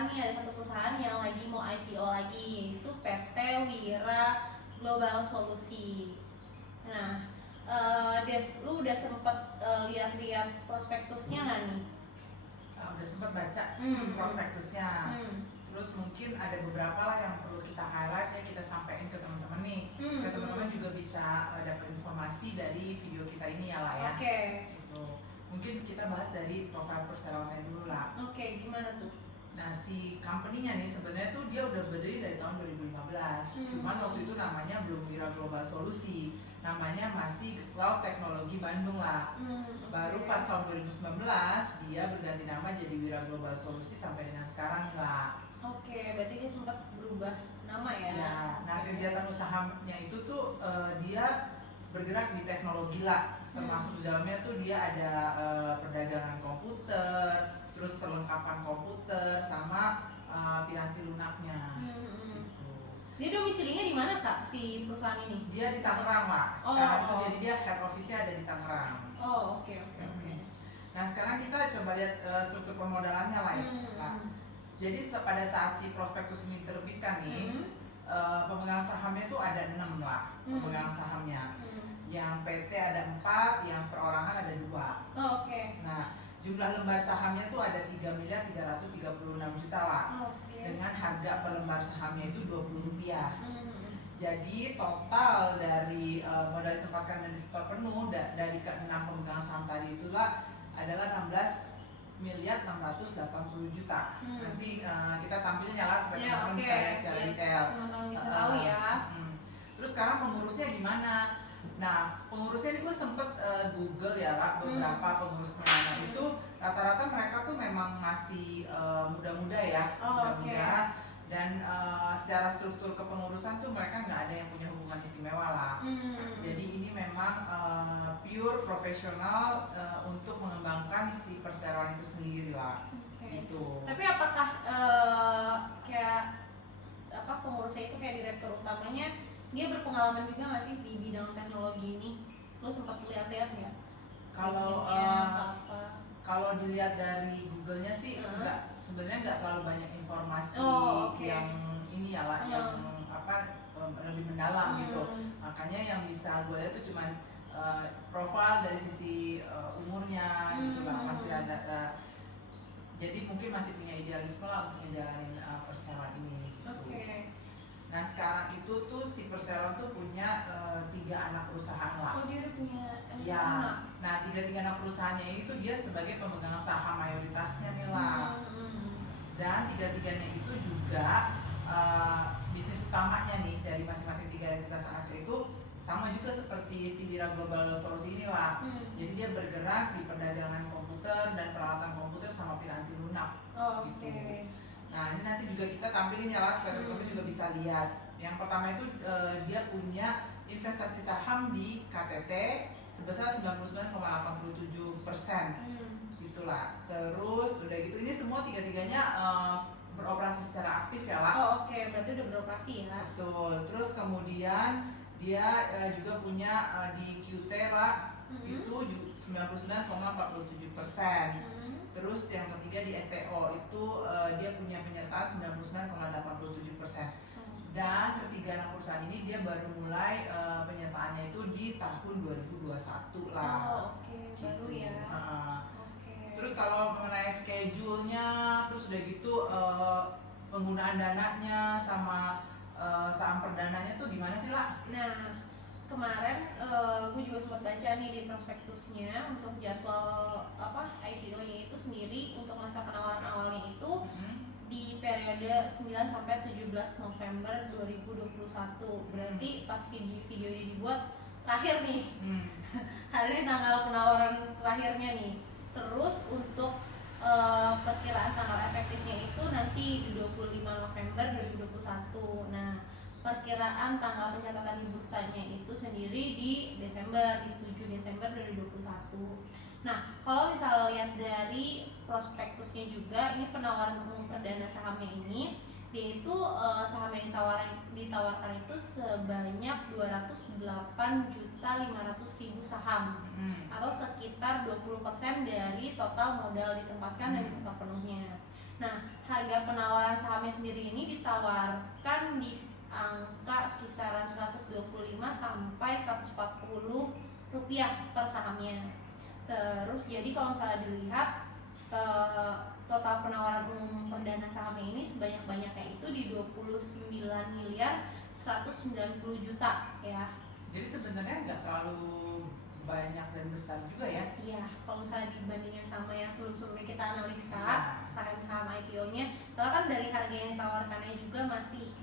perusahaan nih, ada satu perusahaan yang lagi mau IPO lagi, yaitu PT Wira Global Solusi. Nah, Des, lu udah sempet lihat-lihat prospektusnya nggak nih? Udah sempat baca prospektusnya. Terus mungkin ada beberapa lah yang perlu kita highlight ya, kita sampaikan ke teman-teman nih. Biar teman-teman juga bisa dapat informasi dari video kita ini ya lah ya. Oke. Gitu. Mungkin kita bahas dari profil perseroannya dulu lah. Oke, gimana tuh? Nah, si company-nya nih sebenarnya tuh dia udah berdiri dari tahun 2015. Cuman waktu itu namanya belum Wira Global Solusi, namanya masih Cloud Teknologi Bandung lah. Baru pas tahun 2019 dia berganti nama jadi Wira Global Solusi sampai dengan sekarang lah. Oke, berarti dia sempat berubah nama ya? Ya, nah kegiatan usahanya itu tuh dia bergerak di teknologi lah, termasuk di dalamnya tuh dia ada perdagangan komputer, terus perlengkapan komputer sama piranti lunaknya. Gitu. Dia domisilinya di mana Kak si perusahaan ini? Dia di Tangerang lah. Sekarang itu jadi dia head office-nya ada di Tangerang. Oh, oke. Nah, sekarang kita coba lihat struktur permodalannya lah ya. Nah, jadi pada saat si prospektus ini terbitkan nih, pemegang sahamnya tuh ada 6 lah pemegang sahamnya. Yang PT ada 4, yang perorangan ada 2. Oh, oke. Nah, jumlah lembar sahamnya tuh ada 3.336 juta lah. Dengan harga per lembar sahamnya itu Rp20. Jadi total dari modal ditempatkan dan disetor penuh dari ke-6 pemegang saham tadi itulah adalah 16.680 juta. Nanti kita tampilnya lah supaya teman-teman bisa lihat secara detail. Teman-teman bisa tahu ya. Terus sekarang pengurusnya gimana? Nah, pengurusnya ini gue sempet Google ya lah beberapa pengurusnya. Nah, itu rata-rata mereka tuh memang masih muda-muda ya, muda-muda. Dan secara struktur kepengurusan tuh mereka nggak ada yang punya hubungan istimewa lah. Jadi ini memang pure profesional untuk mengembangkan si perseroan itu sendiri lah. Gitu. Tapi apakah kayak apa pengurusnya itu kayak direktur utamanya dia berpengalaman juga nggak sih di bidang teknologi ini? Lo sempat lihat-lihat nggak? Kalau dilihat dari Google-nya sih sebenarnya nggak terlalu banyak informasi yang ini ya lah, yang lebih mendalam gitu. Makanya yang bisa gue lihat itu cuma profil dari sisi umurnya gitu lah, masih ada. Jadi mungkin masih punya idealisme lah untuk menjalani perseroan ini. Gitu. Nah, sekarang itu tuh si perseroan tuh punya 3 anak perusahaan lah. Oh, dia udah punya anak ya. anak. Nah, 3 anak perusahaannya ini tuh dia sebagai pemegang saham mayoritasnya nih lah. Dan 3-tiganya itu juga bisnis utamanya nih dari masing-masing 3 entitas anaknya itu sama juga seperti si Wira Global Solusi ini lah. Jadi dia bergerak di perdagangan komputer dan peralatan komputer sama piranti lunak. Gitu. Nah, ini nanti juga kita tampilin ya lah supaya teman-teman juga bisa lihat. Yang pertama itu dia punya investasi saham di KTT sebesar 99,87%. Gitulah. Terus udah gitu ini semua 3-tiganya beroperasi secara aktif ya lah. Oh, oke. Berarti udah beroperasi ya. Betul. Terus kemudian dia juga punya di QT lah itu 99,47%. Terus yang ketiga di STO itu dia punya penyertaan 99,87%. Dan ketiga anak perusahaan ini dia baru mulai penyertaannya itu di tahun 2021 lah. Oke. Gitu. Baru ya. Terus kalau mengenai schedule-nya, terus udah gitu penggunaan dananya sama saham perdananya tuh gimana sih lah? Nah, kemarin gue juga sempat baca nih di prospektusnya untuk jadwal IPO-nya itu sendiri untuk masa penawaran awalnya itu di periode 9 sampai 17 November 2021. Berarti pas video ini dibuat terakhir nih. Hari ini tanggal penawaran terakhirnya nih. Terus untuk perkiraan tanggal efektifnya itu nanti di 25 November 2021. Nah, perkiraan tanggal pencatatan di bursanya itu sendiri di Desember, di 7 Desember 2021. Nah, kalau misalnya lihat dari prospektusnya juga, ini penawaran umum perdana sahamnya ini Dia itu saham yang ditawarkan itu sebanyak 208.500.000 saham atau sekitar 20% dari total modal ditempatkan dan disetor penuhnya. Nah, harga penawaran sahamnya sendiri ini ditawarkan di angka kisaran 125 sampai 140 rupiah per sahamnya. Terus jadi kalau misalnya dilihat total penawaran umum perdana sahamnya ini sebanyak-banyaknya itu di 29.190 juta ya. Jadi sebenarnya nggak terlalu banyak dan besar juga ya. Iya, kalau misalnya dibandingin sama yang sebelum-sebelumnya kita analisa saham-saham IPO-nya, soalnya kan dari harga yang ditawarkannya juga masih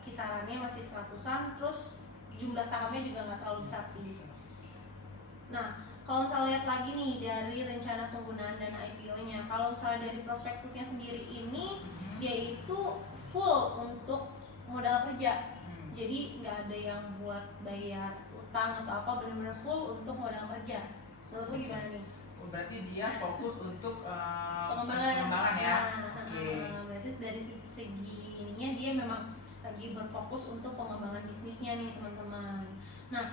kisarannya masih 100-an, terus jumlah sahamnya juga nggak terlalu besar sih. Nah, kalau misalnya lihat lagi nih dari rencana penggunaan dana IPO-nya, kalau misalnya dari prospektusnya sendiri ini dia itu full untuk modal kerja. Jadi nggak ada yang buat bayar utang atau apa, benar-benar full untuk modal kerja. Menurut lu gimana nih? Berarti dia fokus untuk pengembangan ya. Berarti dari segi ininya dia memang lagi berfokus untuk pengembangan bisnisnya nih teman-teman. Nah,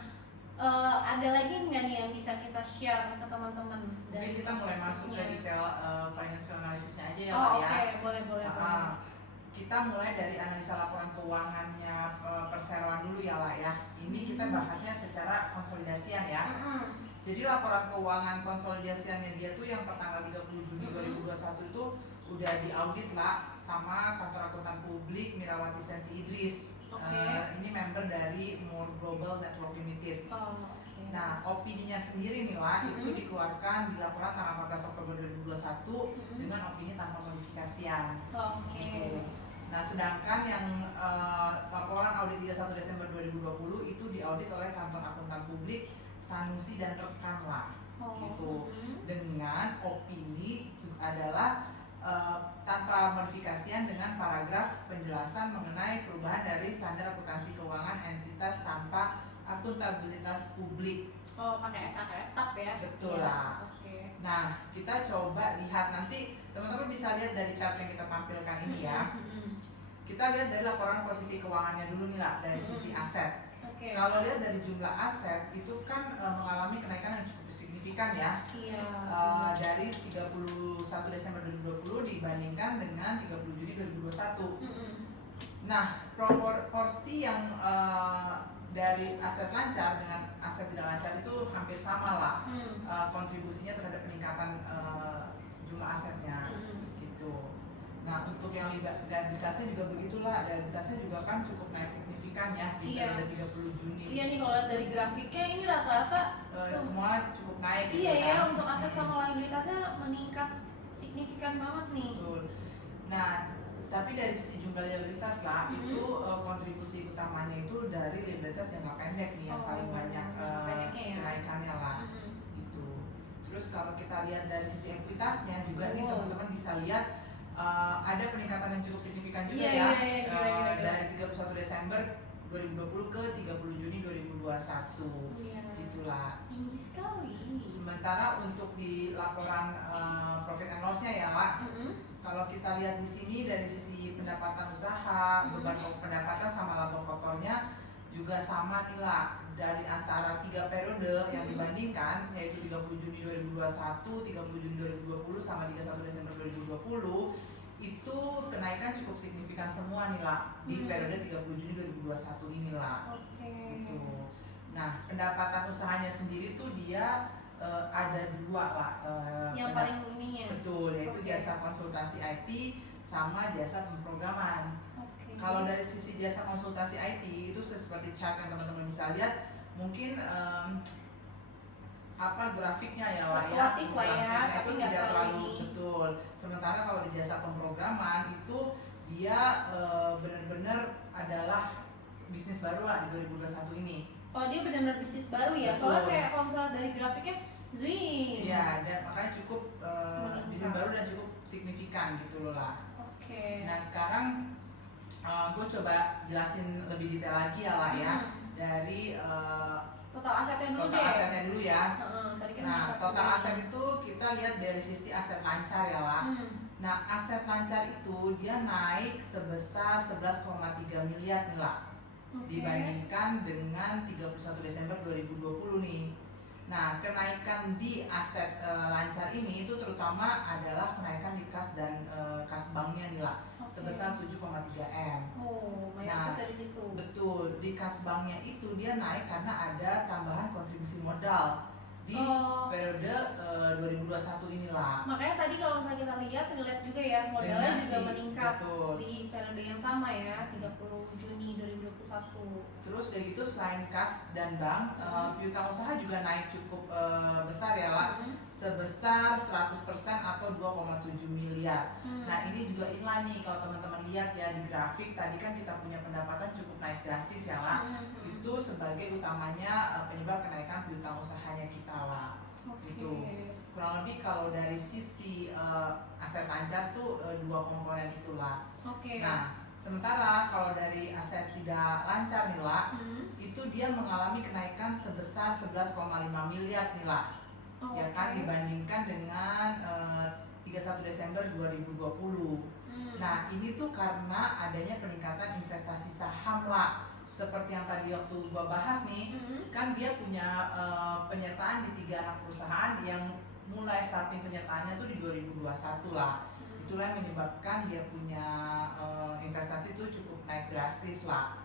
ada lagi nggak nih yang bisa kita share ke teman-teman? Mungkin kita mulai masuk ke detail financial analysisnya aja ya, Pak ya. Oke, boleh. Kita mulai dari analisa laporan keuangannya perseroan dulu ya lah ya. Ini kita bahasnya secara konsolidasian ya. Jadi laporan keuangan konsolidasiannya dia tuh yang pertanggal 30 Juni 2021 itu udah diaudit lah sama kantor akuntan publik Mirawati Sensi Idris. Ini member dari Moore Global Network Limited. Nah, opininya sendiri nih lah itu dikeluarkan di laporan tanggal 14 Oktober 2021 dengan opini tanpa modifikasian. Nah, sedangkan yang laporan audit 31 Desember 2020 itu diaudit oleh kantor akuntan publik Sanusi dan rekan lah, gitu. Dengan opini adalah tanpa modifikasian dengan paragraf penjelasan mengenai perubahan dari standar akuntansi keuangan entitas tanpa akuntabilitas publik. Pakai SAK ya? Betul lah. Nah, kita coba lihat nanti teman-teman bisa lihat dari chart yang kita tampilkan ini ya. Kita lihat dari laporan posisi keuangannya dulu nih lah, dari sisi aset. Kalau lihat dari jumlah aset itu kan mengalami kenaikan yang cukup signifikan ya. Dari 31 Desember 2020 dibandingkan dengan 30 Juni 2021. Nah, proporsi yang dari aset lancar dengan aset tidak lancar itu hampir sama lah kontribusinya terhadap peningkatan jumlah asetnya gitu. Nah, untuk yang liabilitasnya juga begitulah, liabilitasnya juga kan cukup naik signifikan ya di periode 30 Juni. Iya nih, kalau lihat dari grafiknya ini rata-rata semua cukup naik. Iya gitu, ya, untuk aset sama liabilitasnya meningkat signifikan banget nih. Betul. Nah, tapi dari sisi jumlah liabilitas lah itu kontribusi utamanya itu dari liabilitas jangka pendek nih yang paling banyak kenaikannya lah. Gitu. Terus kalau kita lihat dari sisi ekuitasnya juga nih teman-teman bisa lihat ada peningkatan yang cukup signifikan juga dari 31 Desember 2020 ke 30 Juni 2021. Itulah. Tinggi sekali. Sementara untuk di laporan profit and loss-nya ya, Pak. Kalau kita lihat di sini dari sisi pendapatan usaha, beban pendapatan sama laba kotornya juga sama nih lah, dari antara 3 periode yang dibandingkan yaitu 30 Juni 2021, 30 Juni 2020 sama 31 Desember 2020 itu kenaikan cukup signifikan semua nih lah di periode 30 Juni 2021 inilah. Gitu. Nah, pendapatan usahanya sendiri tuh dia ada dua lah. Yang paling ininya. Betul, yaitu jasa konsultasi IT sama jasa pemrograman. Kalau dari sisi jasa konsultasi IT itu seperti chart yang teman-teman bisa lihat, mungkin grafiknya ya lah ya, itu tidak terlalu betul. Sementara kalau di jasa pemrograman itu dia benar-benar adalah bisnis baru lah di 2021 ini. Dia benar-benar bisnis baru ya. Betul. Soalnya kayak kalau misalnya dari grafiknya Zwing. Iya, dan makanya cukup bisnis baru dan cukup signifikan gitu loh lah. Nah, sekarang gue coba jelasin lebih detail lagi ya lah ya dari total asetnya dulu Total deh. asetnya dulu ya. Tadi kan Nah, kita total udah- aset itu kita lihat dari sisi aset lancar ya lah. Nah, aset lancar itu dia naik sebesar 11,3 miliar nih lah. Oke. Dibandingkan dengan 31 Desember 2020 nih. Nah, kenaikan di aset lancar ini itu terutama adalah kenaikan di kas dan kas banknya nih lah, Oke. sebesar 7,3 M. Oh, Nah, mayoritas dari situ. Betul, di kas banknya itu dia naik karena ada tambahan kontribusi modal di periode 2021 inilah. Makanya tadi kalau misalnya kita lihat juga ya modalnya Dengan juga si- meningkat betul. di periode yang sama ya, 30 Juni 2021. Terus udah gitu selain kas dan bank, piutang usaha juga naik cukup besar ya lah, sebesar 100% atau 2,7 miliar. Nah, ini juga inline nih kalau teman-teman lihat ya di grafik tadi kan kita punya pendapatan cukup naik drastis ya lah. Itu sebagai utamanya penyebab kenaikan piutang usahanya kita lah. Oke. Gitu. Kurang lebih kalau dari sisi aset lancar tuh dua komponen itulah. Oke. Nah, sementara kalau dari aset tidak lancar nih lah, itu dia mengalami kenaikan sebesar 11,5 miliar nih lah. Oh, Ya kan oke. dibandingkan dengan 31 Desember 2020. Nah, ini tuh karena adanya peningkatan investasi saham lah. Seperti yang tadi waktu gua bahas nih, kan dia punya penyertaan di 3 anak perusahaan yang mulai starting penyertaannya tuh di 2021 lah. Itulah yang menyebabkan dia punya investasi itu cukup naik drastis lah.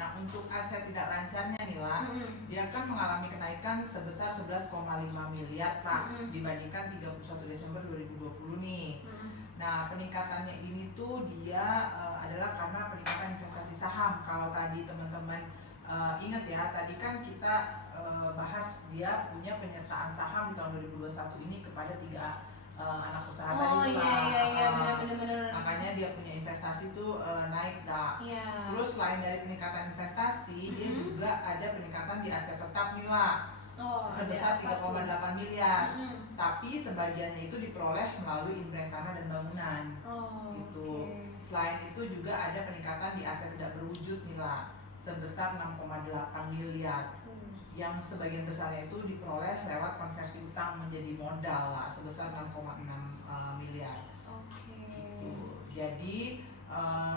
Nah, untuk aset tidak lancarnya nih lah, dia kan mengalami kenaikan sebesar 11,5 miliar lah dibandingkan 31 Desember 2020 nih. Nah, peningkatannya ini tuh dia adalah karena peningkatan investasi saham. Kalau tadi teman-teman ingat ya, tadi kan kita bahas dia punya penyertaan saham di tahun 2021 ini kepada 3 anak usaha tadi tuh lah. Iya, benar-benar. Makanya dia punya investasi tuh naik dah. Iya. Terus selain dari peningkatan investasi, dia juga ada peningkatan di aset tetap nih lah, sebesar 3,8 miliar. Tapi sebagiannya itu diperoleh melalui inbrand tanah dan bangunan. Gitu. Oke. Selain itu juga ada peningkatan di aset tidak berwujud nih lah, sebesar 6,8 miliar. Yang sebagian besarnya itu diperoleh lewat konversi utang menjadi modal lah, sebesar 6,6 miliar. Oke. Gitu. Jadi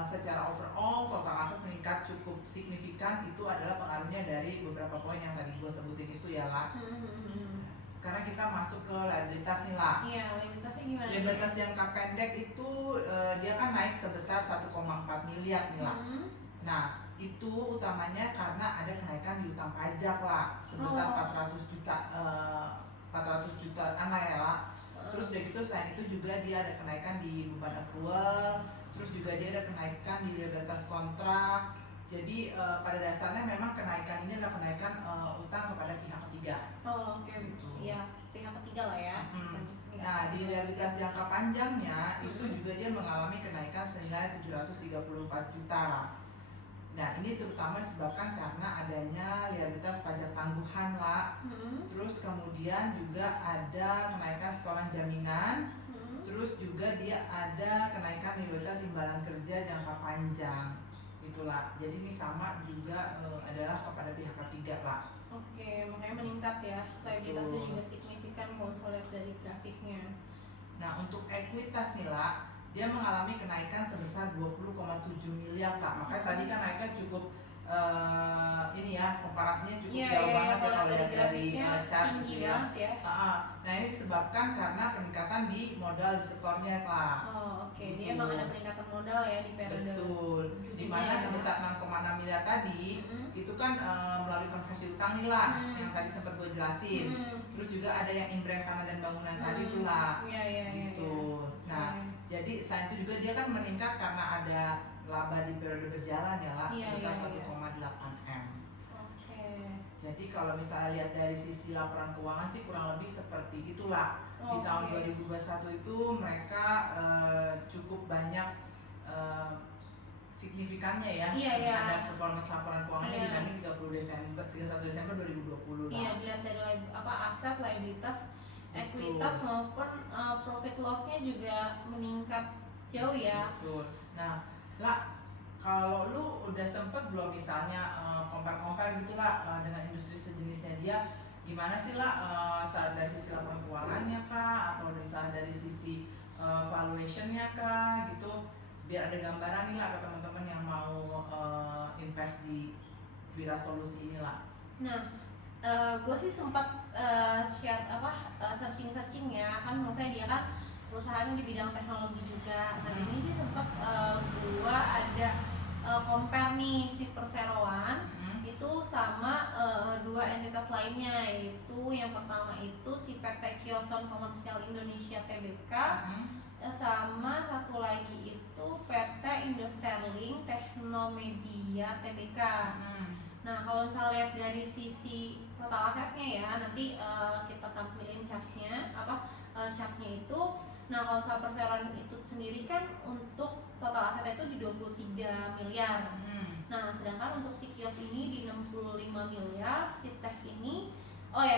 secara overall total aset meningkat cukup signifikan, itu adalah pengaruhnya dari beberapa poin yang tadi gue sebutin itu ya lah. Sekarang kita masuk ke liabilitas nih lah. Iya, liabilitasnya gimana? Liabilitas jangka pendek itu dia kan naik sebesar 1,4 miliar nih lah. Nah, itu utamanya karena ada kenaikan di utang pajak lah, sebesar 400 jutaan lah ya lah. Terus udah gitu selain itu juga dia ada kenaikan di beban accrual, terus juga dia ada kenaikan di liabilitas kontrak. Jadi pada dasarnya memang kenaikan ini adalah kenaikan utang kepada pihak ketiga. Oke. Iya, pihak ketiga lah ya. Nah, di liabilitas jangka panjangnya itu juga dia mengalami kenaikan senilai 734 juta lah. Nah, ini terutama disebabkan karena adanya liabilitas pajak tangguhan lah. Terus kemudian juga ada kenaikan setoran jaminan. Terus juga dia ada kenaikan liabilitas imbalan kerja jangka panjang. Itulah. Jadi ini sama juga adalah kepada pihak ketiga lah. Oke, makanya meningkat ya. Liabilitasnya juga signifikan kalau saya lihat dari grafiknya. Nah, untuk ekuitas nih lah, dia mengalami kenaikan sebesar 20,7 miliar Kak. Makanya tadi kan naiknya cukup ini ya, komparasinya cukup jauh banget ya kalau lihat dari chart gitu ya. Nah, ini disebabkan karena peningkatan di modal di sektornya Kak. Oke. Dia emang ada peningkatan modal ya di periode. Betul. Dimana sebesar 6,6 miliar tadi itu kan melalui konversi utang nih lah, yang tadi sempat gue jelasin. Terus juga ada yang inbrand tanah dan bangunan tadi tuh lah. Gitu. Nah, jadi selain itu juga dia kan meningkat karena ada laba di periode berjalan ya lah, sebesar 1,8 M. Oke. Jadi kalau misalnya lihat dari sisi laporan keuangan sih kurang lebih seperti itulah. Di tahun 2021 itu mereka cukup banyak signifikannya ya. Ada performance laporan keuangannya dibanding 31 Desember 2020 lah. Iya, dilihat dari aset, liabilitas, ekuitas maupun profit loss-nya juga meningkat jauh ya. Betul. Nah, lah Kalau lu udah sempet belum misalnya compare gitulah dengan industri sejenisnya dia, gimana sih lah dari sisi laporan keuangannya kah, atau misalnya dari sisi valuationnya kah gitu, biar ada gambaran nih lah ke teman-teman yang mau invest di Wira Solusi inilah. Nah, gue sih sempat share searching ya, kan maksudnya dia kan perusahaan di bidang teknologi juga. Nah ini sih sempat gue ada compare nih si perseroan itu sama dua entitas lainnya, yaitu yang pertama itu si PT Kioson Komersial Indonesia Tbk, sama satu lagi itu PT Indosterling Technomedia Tbk. Nah kalau misalnya lihat dari sisi total asetnya ya, nanti kita tampilin chartnya itu. Nah kalau misalnya perseroan itu sendiri kan untuk total asetnya itu di 23 miliar. Nah sedangkan untuk si kios ini di 65 miliar, si tech ini,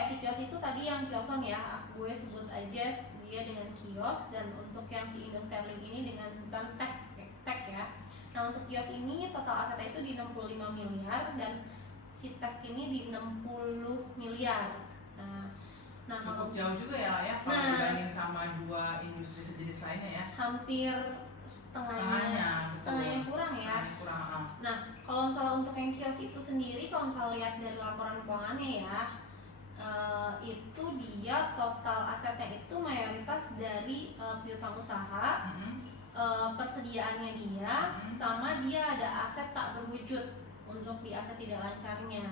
si kios itu tadi yang kioson ya, gue sebut aja dia dengan kios, dan untuk yang si Indosterling ini dengan sebutan tech ya. Nah untuk kios ini total asetnya itu di 65 miliar dan si tech ini di 60 miliar. Nah cukup jauh juga ya kalau dibanding sama dua industri sejenis lainnya ya. Hampir setengahnya kurang ya. Nah kalau misalnya untuk yang kios itu sendiri, kalau misalnya lihat dari laporan keuangannya ya, itu dia total asetnya itu mayoritas dari piutang usaha, persediaannya dia, sama dia ada aset tak berwujud untuk di aset tidak lancarnya.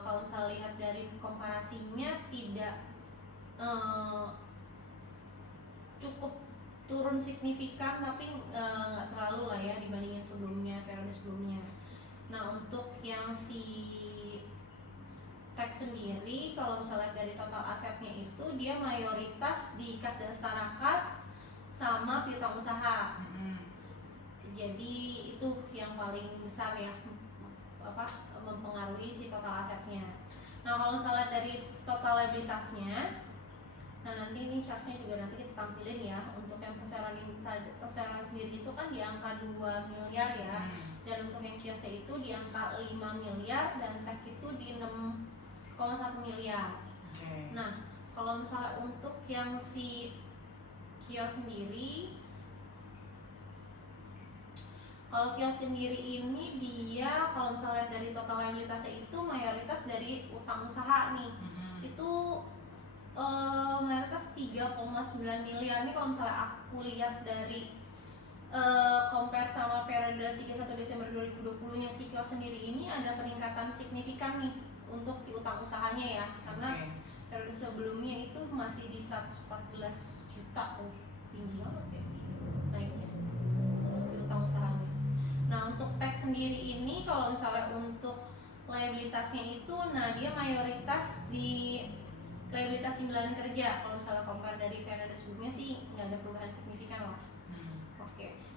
Kalau misalnya lihat dari komparasinya tidak cukup turun signifikan, tapi nggak terlalu lah ya dibandingin periode sebelumnya. Nah untuk yang si tech sendiri, kalau misalnya dari total asetnya itu dia mayoritas di kas dan setara kas sama piutang usaha. Jadi itu yang paling besar ya mempengaruhi si total asetnya. Nah kalau misalnya dari total liabilitasnya, nah nanti ini chartnya juga nanti kita tampilin ya. Untuk yang perseroan sendiri itu kan di angka 2 miliar ya, dan untuk yang kiosnya itu di angka 5 miliar dan tech itu di 6,1 miliar. Nah kalau misalnya untuk yang si kios sendiri, kalau kios sendiri ini dia kalau misalnya dari total liabilitasnya itu mayoritas dari utang usaha nih, itu mayoritas 3,9 miliar. Ini kalau misalnya aku lihat dari compare sama periode 31 Desember 2020 nya si kios sendiri ini ada peningkatan signifikan nih untuk si utang usahanya ya, karena periode sebelumnya itu masih di 114 juta, tinggi banget ya naiknya untuk si utang usahanya. Nah untuk tech sendiri ini kalau misalnya untuk liabilitasnya itu, nah dia mayoritas di liabilitas imbalan kerja. Kalau misalnya compare dari periode sebelumnya sih nggak ada perubahan signifikan lah.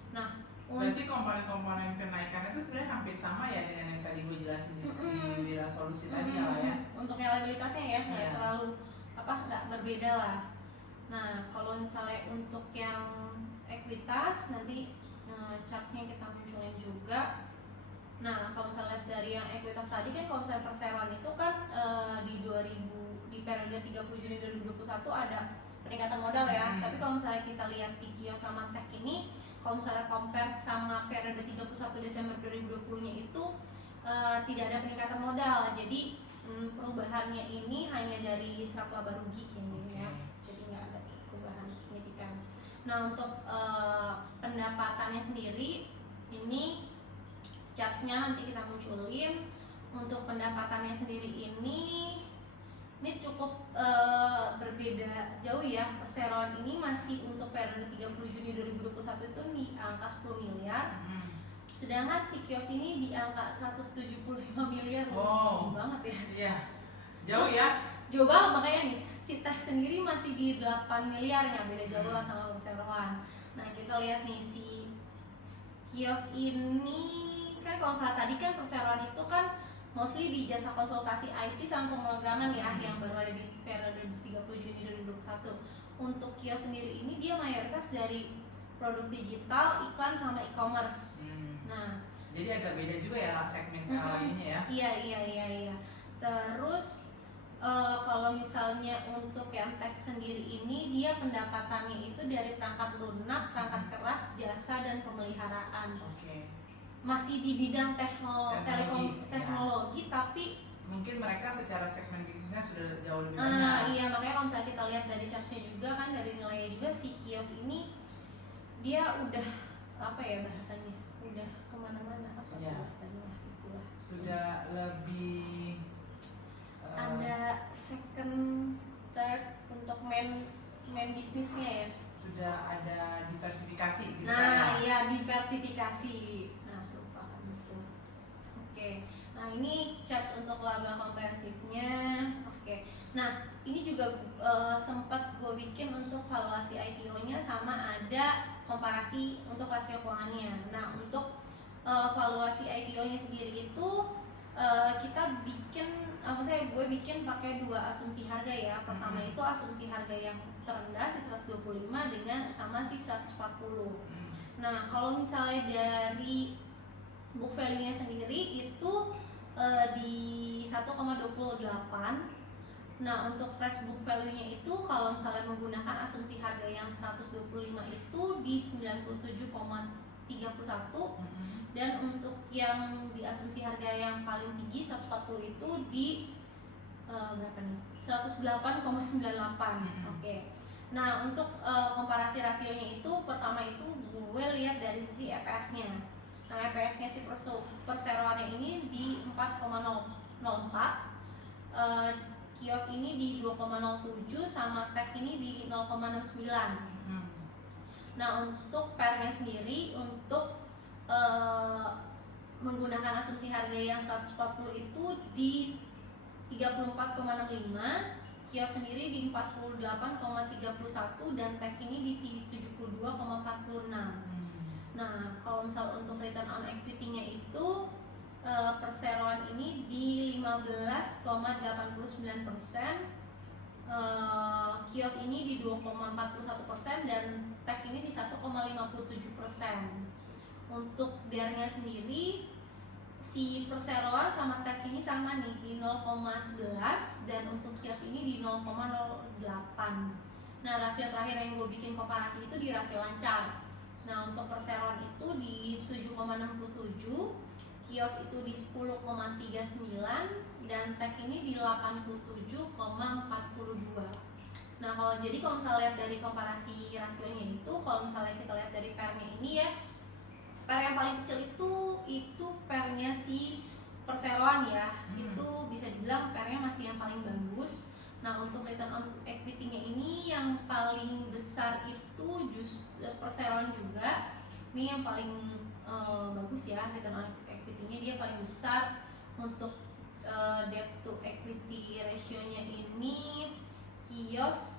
Nah berarti komponen-komponen kenaikan itu sebenarnya hampir sama ya dengan yang tadi gue jelasin di Wira Solusi tadi ya. Untuk liabilitasnya ya nggak terlalu nggak berbeda lah. Nah kalau misalnya untuk yang ekuitas nanti chartnya kita munculin juga. Nah kalau misalnya dari yang ekuitas tadi kan, kalau misalnya perseroan itu kan di periode 30 Juni 2021 ada peningkatan modal ya. Tapi kalau misalnya kita lihat di kios sama tech ini, kalau misalnya compare sama periode 31 Desember 2020 nya itu tidak ada peningkatan modal. Jadi perubahannya ini hanya dari serap laba rugi ya. Jadi nggak ada perubahan signifikan. Nah untuk pendapatannya sendiri ini charge-nya nanti kita munculin. Untuk pendapatannya sendiri ini cukup berbeda jauh ya. Perseroan ini masih untuk periode 30 Juni 2021 itu di angka 10 miliar. Sedangkan si kios ini di angka 175 miliar. Jauh banget ya. Iya. Jauh ya. Jauh banget, makanya nih si tech sendiri masih di 8 miliar, nggak beda jauh lah sama perseroan. Nah kita lihat nih si kios ini kan, kalau salah tadi kan perseroan itu kan mostly di jasa konsultasi IT sama pemrograman ya, yang baru ada di periode 30 Juni 2021. Untuk kios sendiri ini dia mayoritas dari produk digital, iklan sama e-commerce. Nah, jadi agak beda juga ya segmen ininya ya. Iya. Terus kalau misalnya untuk yang tech sendiri ini, dia pendapatannya itu dari perangkat lunak, perangkat keras, jasa dan pemeliharaan. Masih di bidang teknologi, tapi mungkin mereka secara segmen bisnisnya sudah jauh lebih banyak. Iya, makanya kalau misalnya kita lihat dari chartnya juga kan, dari nilainya juga, si kios ini dia udah apa ya bahasanya, udah kemana-mana bahasanya itulah. Sudah lebih ada second, third untuk main bisnisnya ya. Sudah ada diversifikasi gitu. Iya, diversifikasi. Lupa kan itu. Oke. Nah, ini charts untuk laba komprehensifnya. Oke. Nah, ini juga sempat gue bikin untuk valuasi IPO-nya, sama ada komparasi untuk rasio keuangannya. Nah, untuk valuasi IPO-nya sendiri itu kita bikin, gue bikin pakai 2 asumsi harga ya. Pertama itu asumsi harga yang terendah si 125 dengan sama si 140. Nah, kalau misalnya dari book value-nya sendiri itu di 1,28. Nah, untuk price book value-nya itu kalau misalnya menggunakan asumsi harga yang 125 itu di 97,31. Dan untuk yang di asumsi harga yang paling tinggi 140 itu di berapa nih? 108,98. Oke. Nah, untuk komparasi rasionya itu, pertama itu gue lihat dari sisi EPS-nya. Nah, EPS-nya si perseroannya ini di 4,04, kios ini di 2,07, sama tech ini di 0,69. Nah, untuk PER-nya sendiri, untuk menggunakan asumsi harga yang 140 itu di 34,65, kios sendiri di 48,31, dan tech ini di 72,46. Nah, kalau misal untuk return on equity-nya itu perseroan ini di 15,89%, kios ini di 2,41%, dan tech ini di 1,57%. Untuk DER-nya sendiri, si perseroan sama tech ini sama nih di 0,11, dan untuk kios ini di 0,08. Nah, rasio terakhir yang gue bikin komparasi itu di rasio lancar. Nah, untuk perseroan itu di 7,67, kios itu di 10,39, dan tech ini di 87,42. Nah, kalau misalnya lihat dari komparasi rasionya itu, kalau misalnya kita lihat dari PER-nya ini ya, PER yang paling kecil itu PER-nya si perseroan ya. Itu bisa dibilang PER-nya masih yang paling bagus. Nah, untuk return on equity-nya ini yang paling besar itu perseroan juga. Ini yang paling bagus ya, return on equity-nya dia paling besar. Untuk debt to equity ratio-nya ini kios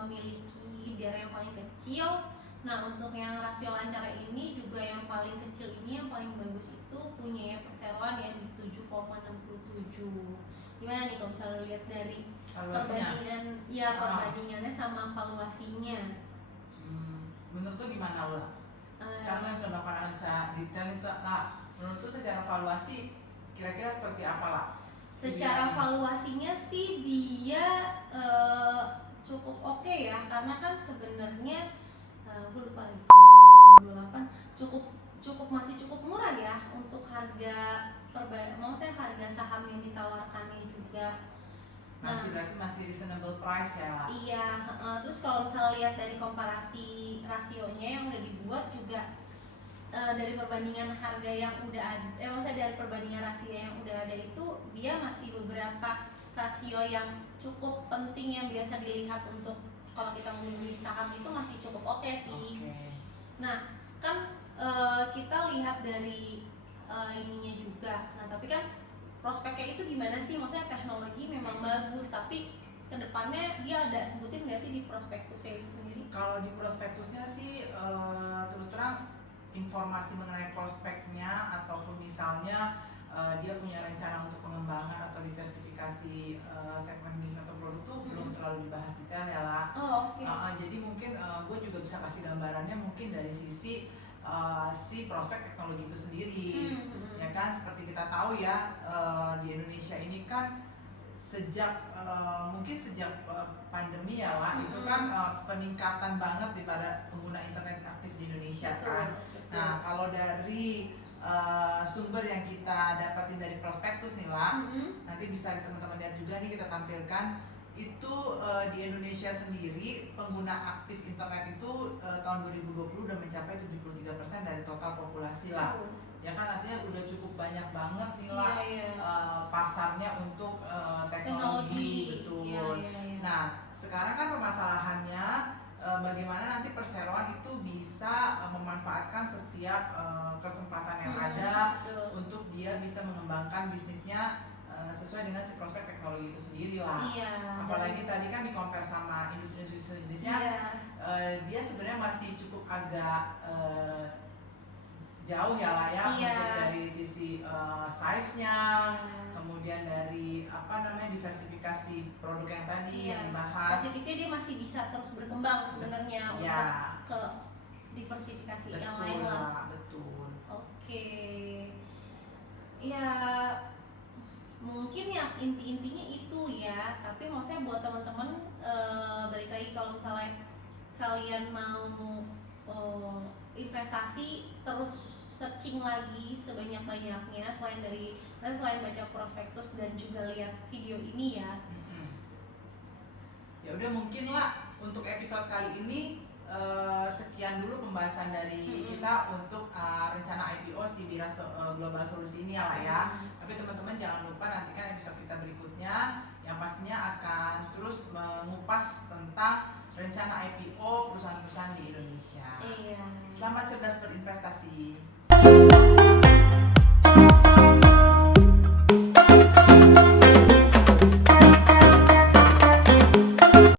memiliki DER yang paling kecil. Nah, untuk yang rasio lancar ini juga yang paling kecil ini, yang paling bagus itu punya ya perseroan yang di 7,67. Gimana nih kalau misalnya lihat dari perbandingannya sama valuasinya? Menurut lu gimana Ula? Kamu yang sudah melakukan analisa detail itu, menurut lu secara valuasi kira-kira seperti apa lah? Secara valuasinya sih dia cukup oke ya, karena kan sebenarnya gue lupa lagi 28, masih cukup murah ya untuk harga harga saham yang ditawarkannya juga. Berarti masih reasonable price ya? Iya. Terus kalau misalnya lihat dari komparasi rasionya yang udah dibuat juga, dari perbandingan harga yang udah ada, dari perbandingan rasio yang udah ada itu, dia masih beberapa rasio yang cukup penting yang biasa dilihat untuk kalau kita memilih saham itu masih cukup oke sih. Nah, kan kita lihat dari ininya juga. Nah, tapi kan prospeknya itu gimana sih? Maksudnya teknologi memang bagus, tapi kedepannya dia ada sebutin nggak sih di prospektusnya itu sendiri? Kalau di prospektusnya sih terus terang informasi mengenai prospeknya ataupun misalnya dia punya rencana untuk pengembangan atau diversifikasi segmen bisnis atau produk tuh belum terlalu dibahas detail ya lah. Oke. Jadi mungkin gue juga bisa kasih gambarannya mungkin dari sisi si prospek teknologi itu sendiri. Hmm. Ya kan, seperti kita tahu ya, di Indonesia ini kan sejak mungkin sejak pandemi ya lah, itu kan peningkatan banget daripada pengguna internet aktif di Indonesia kan. Nah, kalau dari sumber yang kita dapatin dari prospektus nih lah, nanti bisa teman-teman lihat juga nih, kita tampilkan itu di Indonesia sendiri pengguna aktif internet itu tahun 2020 udah mencapai 73% dari total populasi lah. Ya kan, artinya udah cukup banyak banget nih lah pasarnya untuk teknologi. Betul. Nah, sekarang kan permasalahannya bagaimana nanti perseroan itu bisa memanfaatkan setiap kesempatan yang ada untuk dia bisa mengembangkan bisnisnya sesuai dengan si prospek teknologi itu sendiri lah. Apalagi tadi kan di compare sama industri-industri jenisnya, dia sebenarnya masih cukup agak jauh ya lah ya, untuk dari sisi size-nya, kemudian dari diversifikasi produk yang tadi yang dibahas. Positifnya dia masih bisa terus berkembang sebenarnya untuk ke diversifikasi yang lain lah. Betul. Oke. Ya mungkin yang inti-intinya itu ya, tapi maksudnya buat teman-teman balik lagi, kalau misalnya kalian mau investasi, terus searching lagi sebanyak-banyaknya selain baca prospektus dan juga lihat video ini ya. Ya udah, mungkin lah untuk episode kali ini sekian dulu pembahasan dari kita untuk rencana IPO si Bira Global Solusi ini ya lah ya. Tapi teman-teman jangan lupa nantikan episode kita berikutnya yang pastinya akan terus mengupas tentang rencana IPO perusahaan-perusahaan di Indonesia. Selamat cerdas berinvestasi.